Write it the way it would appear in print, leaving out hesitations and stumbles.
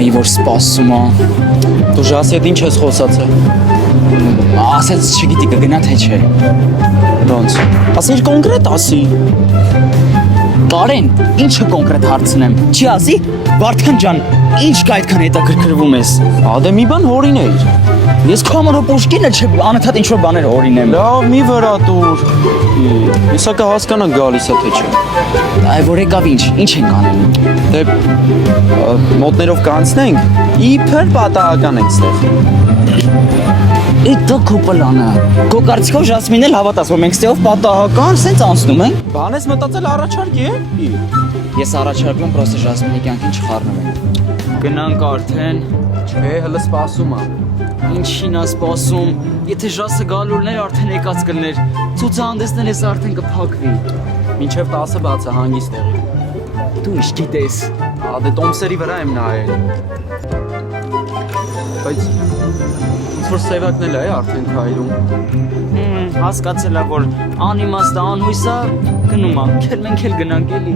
Այ որ սպասում է։ Դու ժասի հետ ինչ ես խոսացել։ Ասած չգիտի կգնա թե չէ։ Ոնց։ Ասիր կոնկրետ ասի։ Կարեն, ինչը կոնկրետ հարցնեմ։ Չի ասի, Վարդան ջան, ինչ կա այդքան հետաքրքրվում ես։ Ադե մի բան հորիներ։ Ես քո համար Պուշկինը չէ, անընդհատ ինչ որ բաներ հորինեմ։ Լավ, մի վրա դուր։ Եսա կհասկանա գալիս է թե չէ։ Այ որ եկավ ինչ ենք անում։ Դե մոտներով կանցնենք, իբր պատահական ենք ստեղ։ Դա քո պլանը։ Քո կարծիքով Ժասմինն էլ հավատաս, որ մենք ստեղով պատահական սենց անցնում ենք։ Բան ես մտածել առաջարկ է։ Ես առաջարկում պրոստը Ժասմինի կյանքին չխառնվենք։ Գնանք արդեն։ Չէ, հələ սպասում է։ Ինչին է սպասում։ Եթե Ժասը գալուրներ արդեն եկած կլներ, ցուցահանդեսն ես արդեն կփակվի։ Մինչև 10-ը բաց է հանգիստ տեղի։ Դու ինչ գիտես։ Ադե տոմսերի վրա եմ նայել։ Բայց ոնց որ սևակն էլ է արդեն քայլում։ Հասկացել է, որ անիմաստ անհույս է, գնում է։ Մենք էլ գնանք էլի։